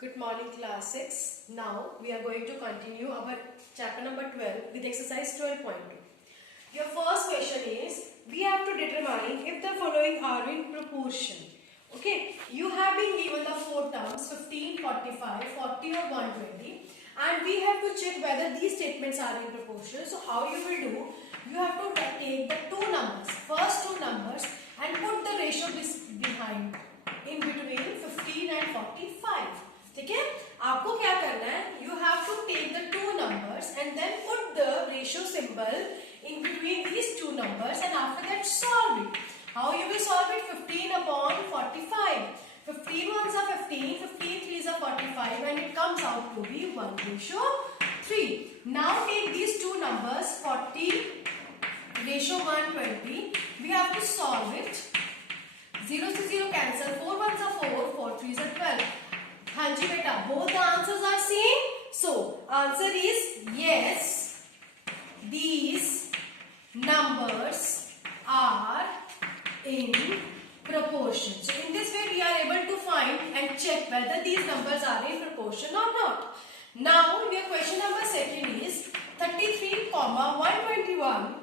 Good morning, class 6. Now we are going to continue our chapter number 12 with exercise 12.2. Your first question is, we have to determine if the following are in proportion. Okay, you have been given the four terms 15, 45, 40 or 120 and we have to check whether these statements are in proportion. So how you will do, you have to take the two numbers, first two numbers and put the ratio behind in between 15 and 45. ठीक है, आपको क्या करना है, you have to take the two numbers and then put the ratio symbol in between these two numbers and after that solve it. How you will solve it? 15 upon 45. 15 ones are 15, 15 threes are 45 and it comes out to be 1:3. Now take these two numbers 40 ratio 120. We have to solve it. 0 से 0 cancel. 4 ones are 4, 4 threes are 12. हाँ जी बेटा, both the answers are same. So answer is yes. These numbers are in proportion. So in this way we are able to find and check whether these numbers are in proportion or not. Now your question number second is 33, 121,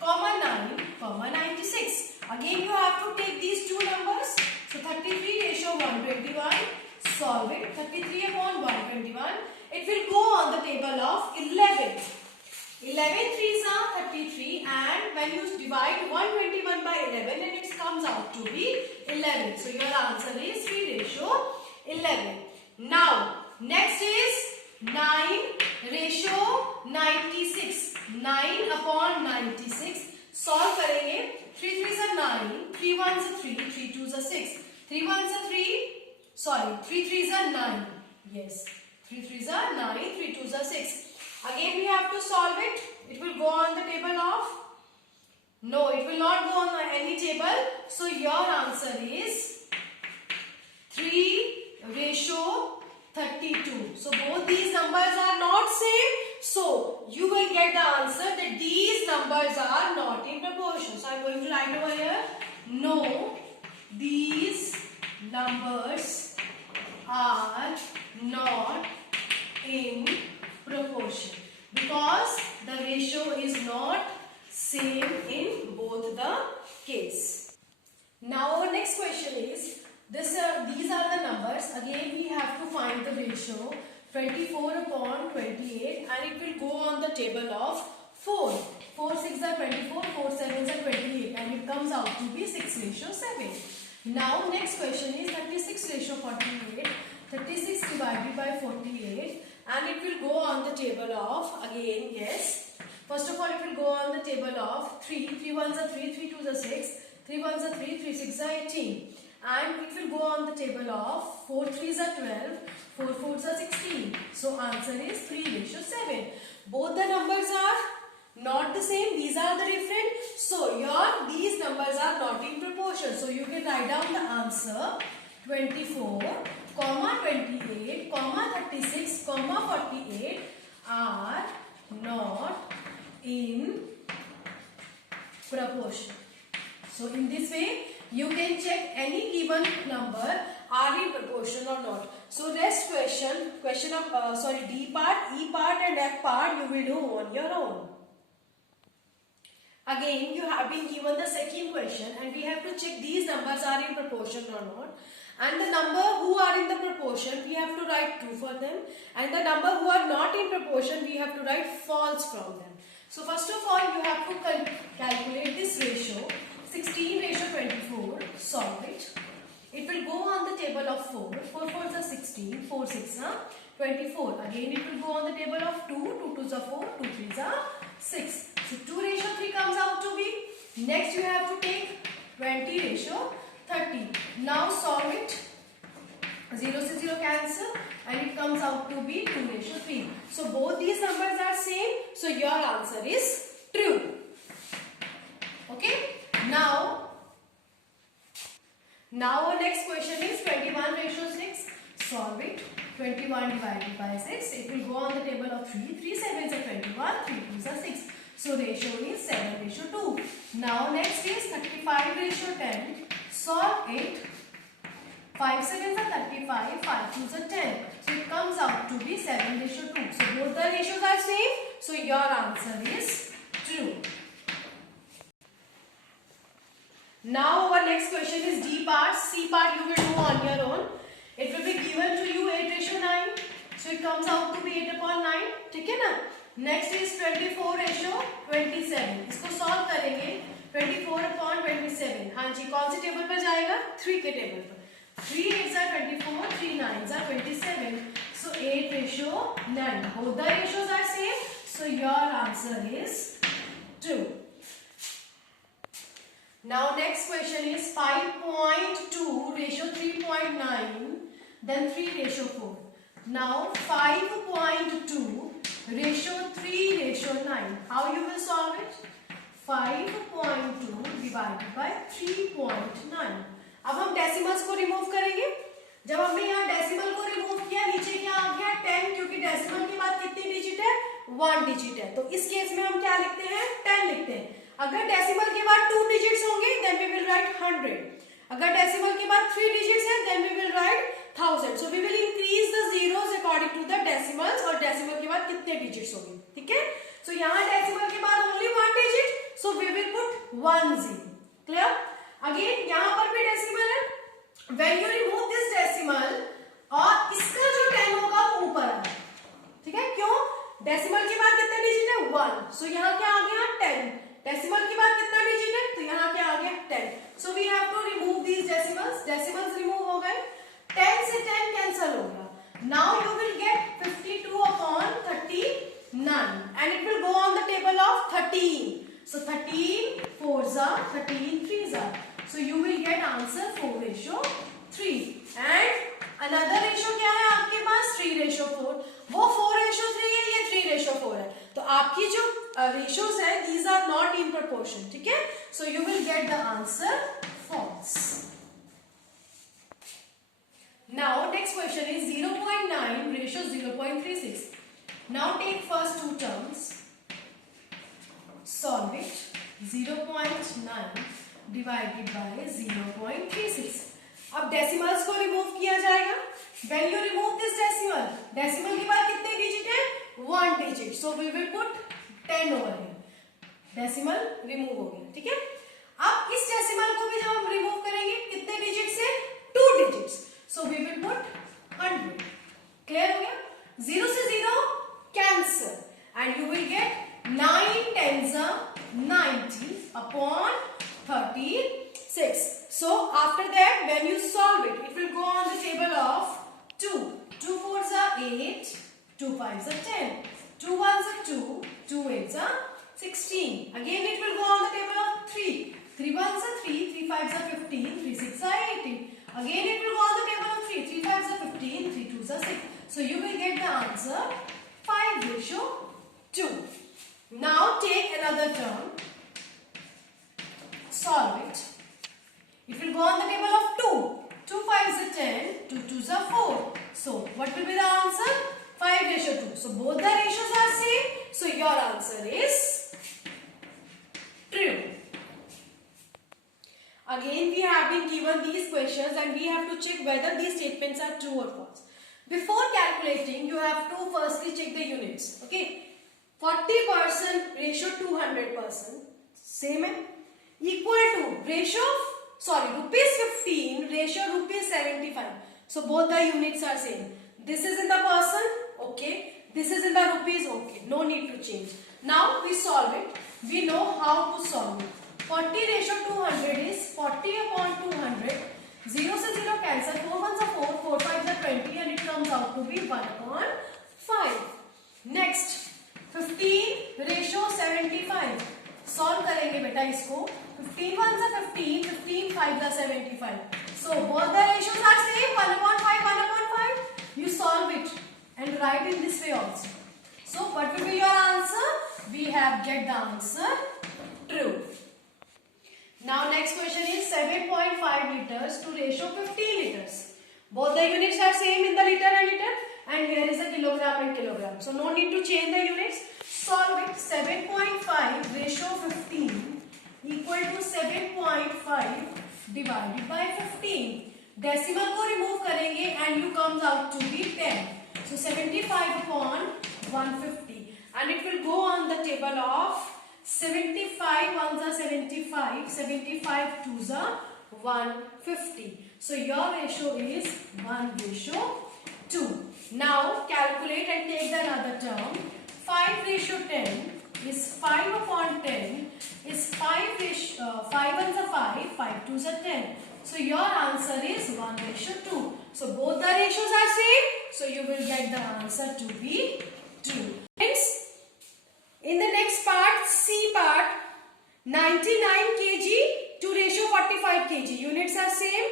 9, 96. Again you have to take these two numbers. So 33 ratio 121. Solve it. 33 upon 121. It will go on the table of 11. 11 threes are 33 and when you divide 121 by 11 and it comes out to be 11. So your answer is 3 ratio 11. Now next is 9 ratio 96. 9 upon 96. Solve करेंगे. 3 threes are 9. 3 ones are 3. 3 twos are 6. 3 ones are 3. Sorry, 3 threes are 9. Yes, 3 threes are 9, 3 twos are 6. Again we have to solve it. It will go on the table of? No, it will not go on any table. So your answer is 3 ratio 32. So both these numbers are not same. So you will get the answer that these numbers are not in proportion. So I am going to write over here. No, these numbers are not in proportion because the ratio is not same in both the case. Now our next question is these are the numbers. Again we have to find the ratio 24 upon 28 and it will go on the table of 4. 4 6 are 24, 4 7 are 28 and it comes out to be 6 ratio 7. Now next question is 36 ratio 48. 36 divided by 48 and it will go on the table of, again yes, first of all it will go on the table of 3. 3 ones are 3, 3 twos are 6, 3 ones are 3, 3 six are 18 and it will go on the table of 4 threes are 12, 4 fours are 16. So answer is 3 ratio 7. Both the numbers are not the same, these are the different. So these numbers are not in proportion. So you can write down the answer 24, 28, 36, 48 are not in proportion. So in this way you can check any given number are in proportion or not. So rest question of D part, E part and F part you will do on your own. Again you have been given the second question and we have to check these numbers are in proportion or not. And the number who are in the proportion we have to write true for them and the number who are not in proportion we have to write false from them. So first of all you have to calculate this ratio 16 ratio 24. Solve it. It will go on the table of 4. 4 fours are 16. 4 6 are 24. Again it will go on the table of 2. 2 twos are 4. 2 threes are 6. So 2 ratio 3 comes out to be. Next you have to take 20 ratio 30. Now solve it. 0 to 0 cancel and it comes out to be 2 ratio 3. So both these numbers are same. So your answer is true. Okay. Now our next question is 21 ratio 6. Solve it. 21 divided by 6. It will go on the table of 3. 3 sevens are 21. 3 twos are 6. So ratio is 7 ratio 2. Now next is 35 ratio 10. Solve it. 5 sevens are 35, 5 twos are 10. So it comes out to be 7:2. So both the ratios are same. So your answer is true. Now our next question is D part. C part you will do on your own. It will be given to you 8:9. So it comes out to be 8/9. ठीक है ना? Next is 24:27. इसको solve करेंगे. 24/27. हाँ जी, कौन से table पर जाएगा? 3 के टेबल पर. 3 8s are 24, 3 9s are 27. So 8:9. Both the ratios are same. So your answer is 2. Now next question is 5.2 ratio 3.9, then 3:4. Now 5.2 ratio 3:9. How you will solve it? 5.2 divided by 3.9. अब हम decimals को remove करेंगे. जब हमने यहाँ decimal को remove किया, नीचे क्या आ गया? 10, क्योंकि डेसिमल के बाद कितनी डिजिट है? 1 डिजिट है. तो इस केस में हम क्या लिखते हैं? 10 लिखते हैं. अगर डेसिमल के बाद 2 डिजिट्स होंगे, देन वी विल राइट 100. अगर डेसिमल के बाद 3 डिजिट्स है, then we will write 1000. So we will increase the zeros according to the decimals, और डेसिमल के बाद कितने डिजिट्स होंगे. ठीक है? सो यहाँ डेसिमल के बाद only 1 digit, so we will put 1 0. Clear? Again यहाँ पर भी डेसिमल है. When you remove this decimal, और इसका जो 10 होगा वो ऊपर आएगा. ठीक है? क्यों? डेसिमल के बाद कितने डिजिट है? 1. सो यहाँ क्या आ गया? 10. डेसिमल के बाद कितना डिजिट है? तो यहाँ क्या आ गया? 10. So we have to remove these decimals. Decimals remove हो गए. 10 से 10 कैंसिल हो गया. Now you will get 52/39, and it will go on the table of 13. So 13 4s are 13 3s are. So you will get answer 4:3. And another ratio क्या है आपके पास? 3:4. वो 4:3 है, ये 3:4 है. तो आपकी जो ratios है, these are not in proportion. ठीक है? So you will get the answer false. Now next question is 0.9 ratio 0.36. Now take first two terms, solve it. 0.9 divided by 0.36. अब डेसिमल्स को रिमूव किया जाएगा. When you remove this decimal, decimal के बाद कितने digit है? 1 digit. So we will put 10 over here. Decimal remove हो गया. ठीक है? अब इस डेसिमल को भी जब हम रिमूव करेंगे, कितने डिजिट से? 2 digits. So we will put 100. Clear हो गया? 0 से 0 cancel, and you will get 9 10s are 90 upon 36. So after that, when you solve it, it will go on the table of 2. 2 4s are 8, 2 5s are 10, 2 1s are 2, 2 8s are 16. Again it will go on the table of 3. 3 1s are 3, 3 5s are 15, 3 6 are 18. Again it will go on the table of 3. 3 5s are 15, 3 2s are 6. So you will get the answer 5:2. Now take another term, solve it. It will go on the table of 2. 2 5s are 10, 2 2s are 4. So what will be the answer? 5:2. So both the ratios are same. So your answer is true. Again we have been given these questions, and we have to check whether these statements are true or false. Before calculating, you have to firstly check the units. Okay, 40% ratio 200%, same है. Equal to ratio, rupees 15 ratio rupees 75. So both the units are same. This is in the person, okay. This is in the rupees, okay. No need to change. Now we solve it. We know how to solve it. 40 ratio 200 is 40 upon 200. 0 से 0 cancel. 4 1s are 4, 4 5s are 20, and it comes out to be 1 upon 5. Next, 15 ratio 75. Solve करेंगे बेटा इसको. 15 1s are 15, 15 5s are 75. So both the ratios are same. 1 upon 5, 1 upon 5. You solve it and write in this way also. So what will be your answer? We have get the answer true. Now next question is 7.5 liters to ratio 15 liters. Both the units are same in the liter and liter, and here is a kilogram and kilogram. So no need to change the units. Solve it. 7.5 ratio 15 equal to 7.5 divided by 15. Decimal को remove करेंगे and you comes out to be 10. So 75 upon 150 and it will go on the table of 75 ones are 75, 75 twos are 150. So your ratio is 1:2. Now calculate and take the another term. 5:10 is 5 upon 10 is 5 ones are 5, 5 twos are 10. So your answer is 1:2. So both the ratios are same. So you will get the answer to be 2. Friends, in the next part, C part, 99 kg to ratio 45 kg. Units are same.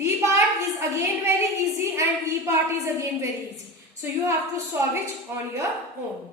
D part is again very easy and E part is again very easy. So you have to solve it on your own.